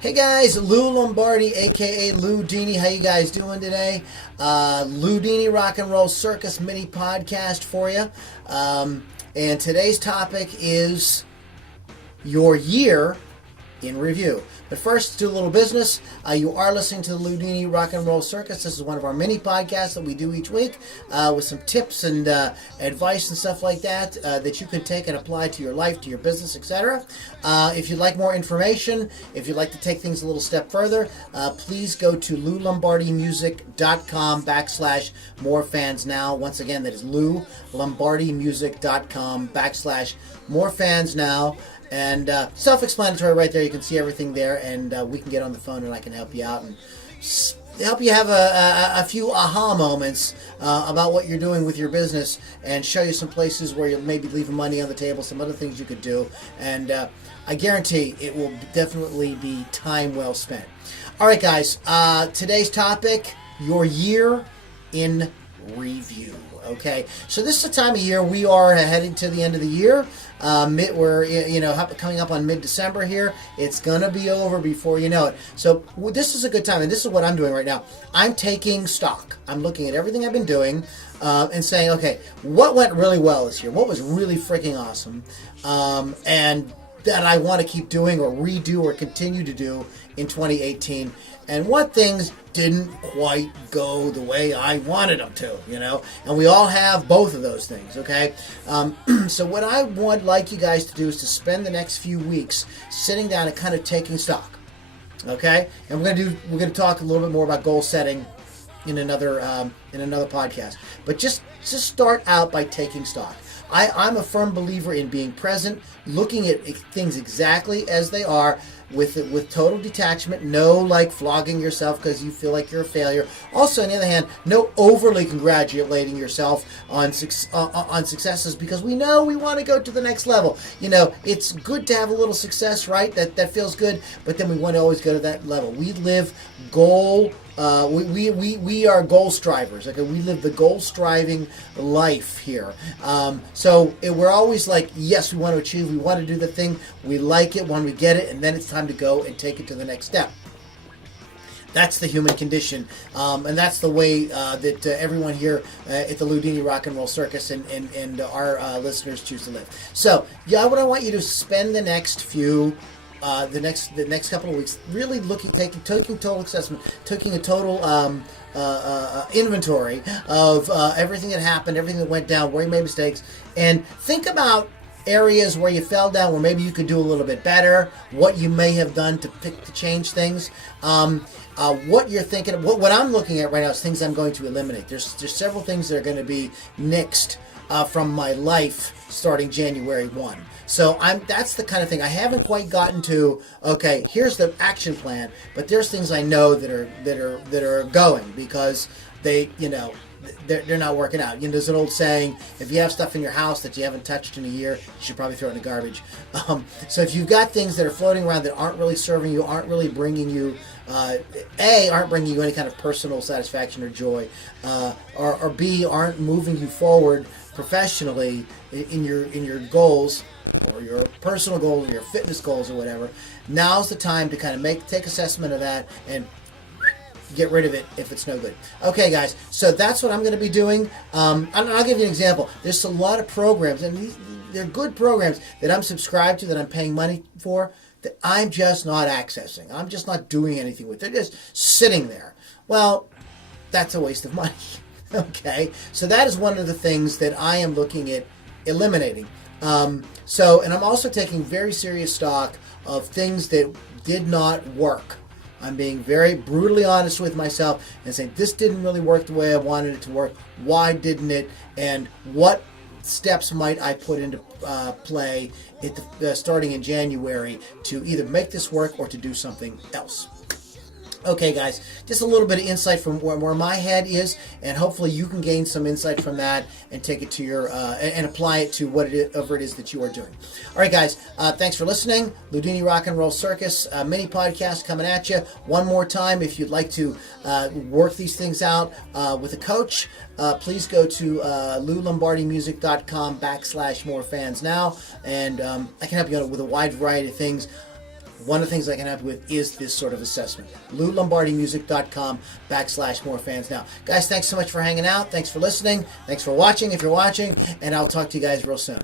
Hey guys, Lou Lombardi, aka Lou Dini. How you guys doing today? Lou Dini Rock and Roll Circus mini podcast for you. And today's topic is your year in review. But first, do a little business. You are listening to the Lou Dini Rock and Roll Circus. This is one of our mini podcasts that we do each week with some tips and advice and stuff like that that you can take and apply to your life, to your business, etc. If you'd like more information, if you'd like to take things a little step further, please go to loulombardimusic.com/more fans now. Once again, that is loulombardimusic.com/more fans now. And self-explanatory right there. You can see everything there, and we can get on the phone and I can help you out and help you have a few aha moments about what you're doing with your business and show you some places where you'll maybe leave money on the table, some other things you could do. And I guarantee it will definitely be time well spent. All right, guys. Today's topic, your year in review. Okay, so this is the time of year we are heading to the end of the year. We're coming up on mid-December here. It's gonna be over before you know it. So this is a good time, and this is what I'm doing right now. I'm taking stock. I'm looking at everything I've been doing and saying, okay, what went really well this year? What was really freaking awesome? And that I want to keep doing or redo or continue to do in 2018, and what things didn't quite go the way I wanted them to, and we all have both of those things, okay? So what I would like you guys to do is to spend the next few weeks sitting down and kind of taking stock, okay? And we're gonna talk a little bit more about goal setting in another podcast, but just start out by taking stock. I'm a firm believer in being present, looking at things exactly as they are, with total detachment, no like flogging yourself because you feel like you're a failure. Also, on the other hand, no overly congratulating yourself on successes, because we know we want to go to the next level. It's good to have a little success, right? That feels good, but then we want to always go to that level. We live goal. We are goal strivers. Okay, we live the goal striving life here. So we're always like, yes, we want to achieve. We want to do the thing. We like it when we get it, and then it's time to go and take it to the next step. That's the human condition, and that's the way that everyone here at the Lou Dini Rock and Roll Circus and our listeners choose to live. So, what I want you to spend the next few. The next couple of weeks, really taking total assessment, taking a total inventory of everything that happened, everything that went down, where you made mistakes, and think about areas where you fell down, where maybe you could do a little bit better, what you may have done to change things. What you're thinking, what I'm looking at right now is things I'm going to eliminate. There's several things that are going to be nixed from my life starting January 1. So that's the kind of thing I haven't quite gotten to. Okay, here's the action plan, but there's things I know that are going because they're not working out. There's an old saying: if you have stuff in your house that you haven't touched in a year, you should probably throw it in the garbage. So if you've got things that are floating around that aren't really serving you, aren't really bringing you aren't bringing you any kind of personal satisfaction or joy, or B, aren't moving you forward professionally in your goals, or your personal goals, or your fitness goals, or whatever, now's the time to kind of take assessment of that and get rid of it if it's no good. Okay, guys, so that's what I'm going to be doing. I'll give you an example. There's a lot of programs, and they're good programs that I'm subscribed to, that I'm paying money for, that I'm just not accessing. I'm just not doing anything with. They're just sitting there. Well, that's a waste of money. Okay, so that is one of the things that I am looking at eliminating. And I'm also taking very serious stock of things that did not work. I'm being very brutally honest with myself and saying, this didn't really work the way I wanted it to work. Why didn't it? And what steps might I put into play starting in January to either make this work or to do something else? Okay, guys, just a little bit of insight from where my head is, and hopefully you can gain some insight from that and take it to your and apply it to whatever it is that you are doing. All right, guys, thanks for listening. Lou Dini Rock and Roll Circus mini podcast coming at you one more time. If you'd like to work these things out with a coach, please go to loulombardimusic.com /more fans now, and I can help you out with a wide variety of things. one of the things I can help you with is this sort of assessment. LouLombardiMusic.com/more fans now. Guys, thanks so much for hanging out. Thanks for listening. Thanks for watching if you're watching. And I'll talk to you guys real soon.